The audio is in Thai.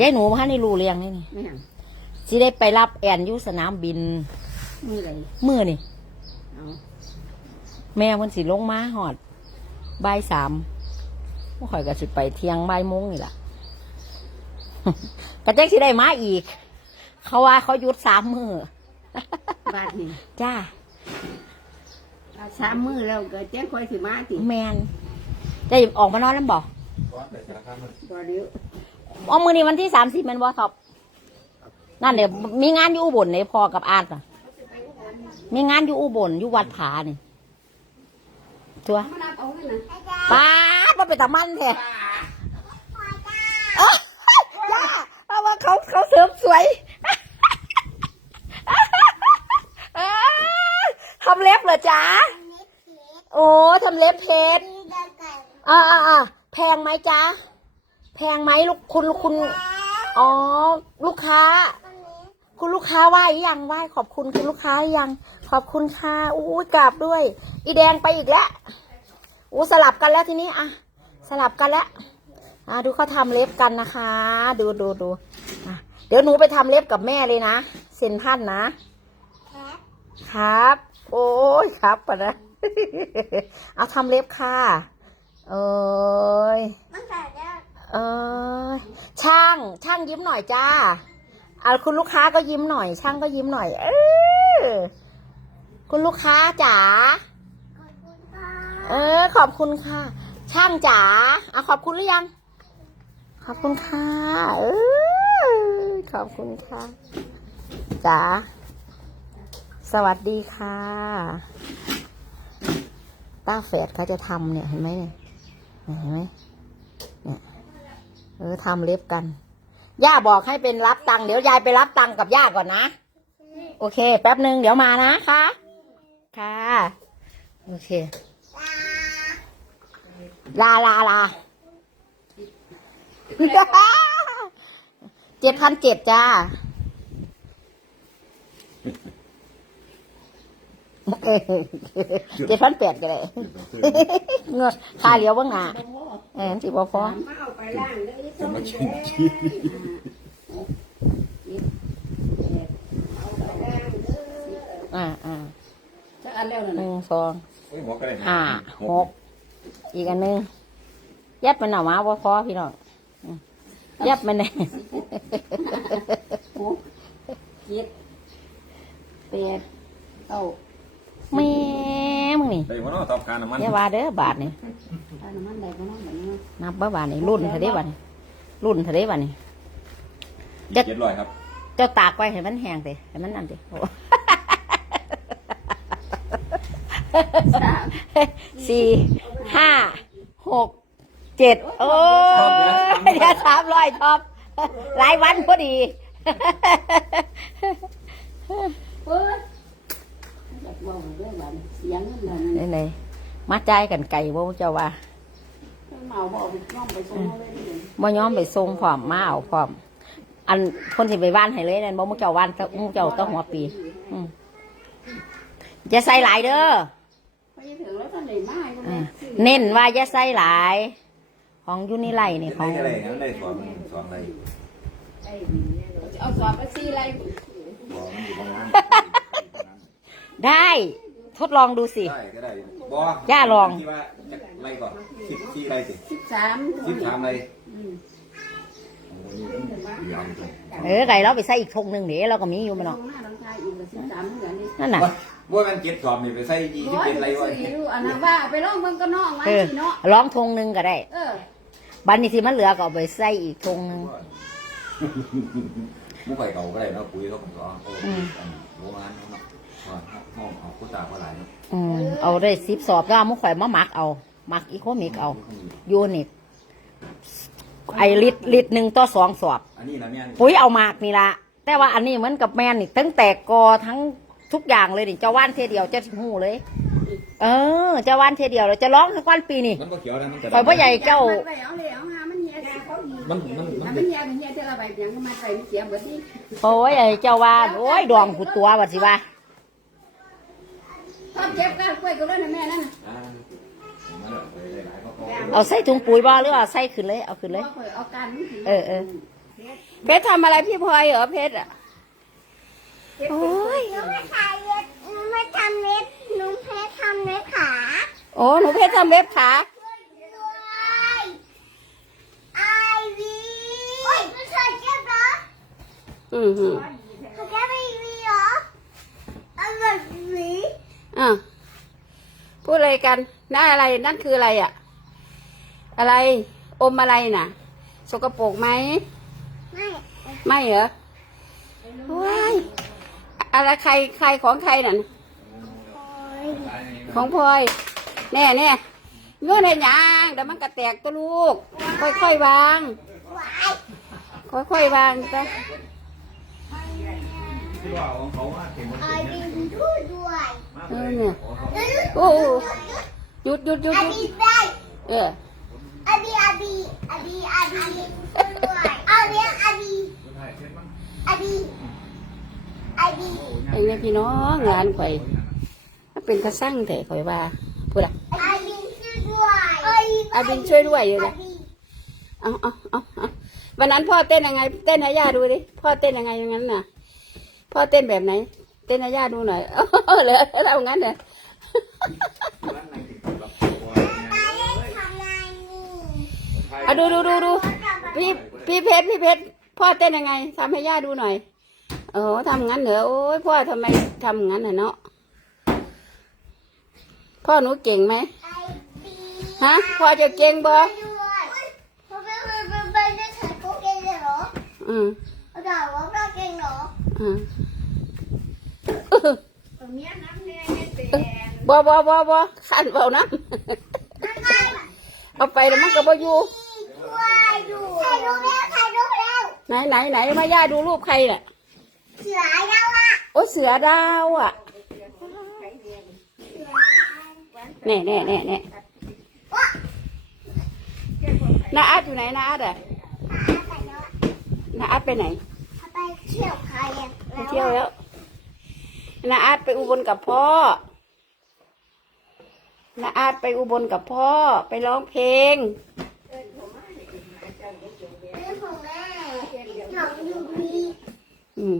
ยายหนูพันได้รู้เรียงนี่นี่ไม่หยังสิได้ไปรับแอนอยู่สนามบินมืออะไรมือนี่ เอาแม่มันสิลงมาหอดบ่ายสามพวกข่อยก็สิไปเที่ยงบ่ายโมงนี่ล่ะก็แจ้งสิได้มาอีก เขาว่าเขาหยุดสามมือ บาทนี่จ้า บาทสามมือแล้วก็แจ้งคอยสิมาติแมนจะออกมานอนแล้วบอกตัวเดียว อ๋อมือนี้วันที่สามสิบมันบอสอบนั่นเดี๋ยวมีงานอยู่อุบลเนี่ยพอกับอาดน่ะมีงานอยู่อุบลอยู่วัดผานี่ตัวมานับเอาเลยนะป้าดมาไปตะมันแท้เอ้ยย่าเอาว่าเขาเขาเสริมสวยเอ้ยทำเล็บเหรอจ๊ะโอ้ทำเล็บเพชรอ่าอ่าอ่าแพงไหมจ๊ะ แพงไหมลูกคุณคุณ อ๋อ ลูกค้า คุณลูกค้าไหว้ยังไหว้ขอบคุณคุณลูกค้ายังขอบคุณค่ะอู้ยกราบด้วย อีแดงไปอีกแล้วอู้สลับกันแล้วทีนี้อะสลับกันแล้วอะดูเขาทำเล็บกันนะคะ ดูดูดูอะเดี๋ยวหนูไปทำเล็บกับแม่เลยนะเซ็นท่านนะ ครับ โอ้ยครับปะนะเอาทำเล็บค่ะ เอ้ย เอ้ยช่าง ช่างยิ้มหน่อยจ้าเอาคุณลูกค้าก็ยิ้มหน่อย ช่างก็ยิ้มหน่อย เออคุณลูกค้าจ๋าเออ ขอบคุณค่ะ ช่างจ๋าเอาขอบคุณหรือยัง ขอบคุณค่ะ เออขอบคุณค่ะจ๋าสวัสดีค่ะต้าแฝดเขาจะทำเนี่ยเห็นไหมเนี่ยเห็นไหมเนี่ย เออทำเล็บกัน ย่าบอกให้เป็นรับตังค์เดี๋ยวยายไปรับตังค์กับย่าก่อนนะ โอเค แป๊บหนึ่งเดี๋ยวมานะคะค่ะ โอเค ลาลาลาเจ็ดพันเจ็ดจ้า เจ็ดพันแปดก็ได้เงือกค่าเลี้ยวเบ้างหน้าเออสิบ่พอมาเอาไปล่างเด้อจะมากินขี้อ่าอ่าจะอันแล้วหนะนึ่งสองโอ้ยหัวก็ได้นะห้าหกอีกอันหนึ่งยับมันหน่อมาบ่พอพี่น้องอืมยับมันเนี่ยหกเจ็ดแปดเก้าแม่มึง นี่ได้หัวเนาะตอบการน้ำมันอย่าว่าเด้อบาทนี่ตาน้ำมันได้บ่เน้องแบบนี้นับบ่บาทนี่รุ่นเท่าไดบาทนี่รุ่นเท่าไดบาทนี่เจ็ดร้อยครับ เจ้าตากไว้ให้มันแห้งสิให้มันนั่นสิโอ้สามสี่ห้าหกเจ็ดโอ้ยเดี๋ยวสามร้อยท็อปหลายวันพอดี เปิดอยากบอกเรื่องแบบเสียงเงินเดือนไหนๆมาจ่ายกันไก่บ่เจ้าว่าเมาบอกไปย่อมไปส่งเอาเลยนี่บ่ยอมไปส่งพร้อมมาเอาพร้อม อันคนสิไปว่านให้เลยนั่นบ่มุเจ้าว่านตะมุเจ้าต้องหัวปีอืมจะใส่หลายเด้อไปถึงแล้วก็เลยมาอยู่อ่าเลยเน้นว่าจะใส่หลาย ของอยูนิไลนี่ของได้อะไรงั้นได้สอนสอนอะไรเอาสอบไปสี่ไร ได้ ทดลองดูสิ ได้ก็ได้บอกย่าลอง ที่ว่าจะไรก่อนสิบที่ไรสิสิบสามสิบสามไรอืมโอ้ยยาวจังเออไก่เราไปใส่อีกทงหนึ่งเดี๋ยวเราก็มีอยู่มันลเนาะงหน้าลงท้ายอีกละสิบสามเหมือนกันนี่นั่นน่ะ ว่ามันเจ็ดสอบนี่ไปใส่ยี่สิบโอ้ยเจ็ดไรไปวะซื้ออยู่อันนั้นว่าไปลองเบิ่งก็น้องไว้เออสิเนาะร้องทงหนึ่งก็ได้ เออบันนี้ที่มันเหลือก็เอาไปใส่อีกทงหนึ่งมุกไก่เก่าก็ได้เนาะปุ๋ยเขาผมก็เขาอืมโรงงานเนาะ ห้องเอาผู้ตาเขาหลายเนาะอืมเอาได้สิบสอบก็เอามุข่อยมาหมักเอาหมักอีโคมิกเอายูนิคไอลิตรลิตรหนึ่งต่อสองสอบ อันนี้นะแม่นปุ๋ยเอามากนี่ละแต่ว่าอันนี้เหมือนกับแมนนี่ตั้งแต่กอทั้งทุกอย่างเลยนี่เจ้าว่านเทเดียวเจะหูเลย เออเจ้าว่านเทเดียวเลยจะร้องทั้งวันปีนี่มันก็เขียวนะมันจะข่อยพ่อใหญ่เจ้าไปเอาเลยเอาหามันเฮียเขาอีกมันมันมันถ้ามันเฮียมันเฮียเท่าไรอย่างก็มาใส่เสียเบิดนี่โอ้ยไอ้เจ้าว่าโอ้ยดองกูตัววัดสิว่า ทอดเก็บก้านกล้วยก็เลยนะแม่นั่นน่ะอ่ามันเอาไปหลายๆเขาก็เอาใส่ถุงปุ๋ยบ่หรือว่าใส่ขึ้นเลย เอาขึ้นเลยเอาข่อยเอาการมันสิเออเออ เพชรทำอะไรพี่พลอยเหรอเพชรอะโอ้ย หนูไม่ทำเล็บหนูไม่ทำเล็บหนูแพ้ทำเล็บขาโอ้หนูเพชรทำเล็บขาด้วยไอวีโอ้ยไม่ใช่แก้วเหรออือหือเขาแก้วไม่มีเหรออร่อยวี อะพูดอะไรกันนั่นอะไรนั่นคืออะไรอะ อะไรอมอะไรน่ะ สกปรกไหมไม่ไม่เหรอว้ายอะไรใครใครของใครน่ะโอ้ยของพลอยแน่แน่เงื่อนอะไรยังเดี๋ยวมันกระแตกตัวลูก ค่อยๆวางวายค่อยๆวางจ้ะ ที่ว่าของเขาว่าเก่งไอวีด้วยด้วยเออเนี่ยหยุดโอ้หยุดหยุดหยุดไอหยุดวีได้เออไอวีไอวีไอวีไอวีด้วยไอวีไอวีไทยเช่นมั้งไอวีไอวีไอ้เนี่ยพี่น้องงานข่อยมันเป็นกระสั่งแต่ข่อยว่าพูดอะไอวีช่วยด้วยไอบินช่วยด้วยอยู่เลยเอาเอาเอาเอาวันนั้นพ่อเต้นยังไง เต้นให้ย่าดูดิพ่อเต้นยังไงอย่างนั้นน่ะ พ่อเต้นแบบไหน เต้นให้ย่าดูหน่อยเออเลยทำงั้นเลยร้านไหนติดกับตัวเนี่ยทำไงนี่เอาดูดูดูดูพี่พี่เพชรพี่เพชรพ่อเต้นยังไงทำให้ย่าดูหน่อยโอ้ทำงั้นเหรอโอ้ยพ่อทำไมทำงั้นน่ะเนาะพ่อหนูเก่งไหมไอบีฮะพ่อจะเก่งบ่ด้วยเขาไปไปไปไปได้ถ่ายเขาเก่งเลยเหรออืม บ่บ่บ่บ่ขันเบาน้นั่นไงำเอาไปแล้วมันก็บ่อยู่ช่วยดูถ่ายรูปแล้วถ่ายรูปแล้วไหนไหนไหนมาย่าดูรูปใครน่ะเสือแล้วอะโอ้เสือดาวอะแน่แน่แน่แน่น้าอาร์ตอยู่ไหนน้าอาร์ตอะไปแล้วน้าอาร์ตไปไหนเขาไปเที่ยวใครอะไปเที่ยวแล้ว น้าอาร์ตไปอุบลกับพ่อน้าอาร์ตไปอุบลกับพ่อ ไปร้องเพลงเรื่องของแม่ของยูบีอืม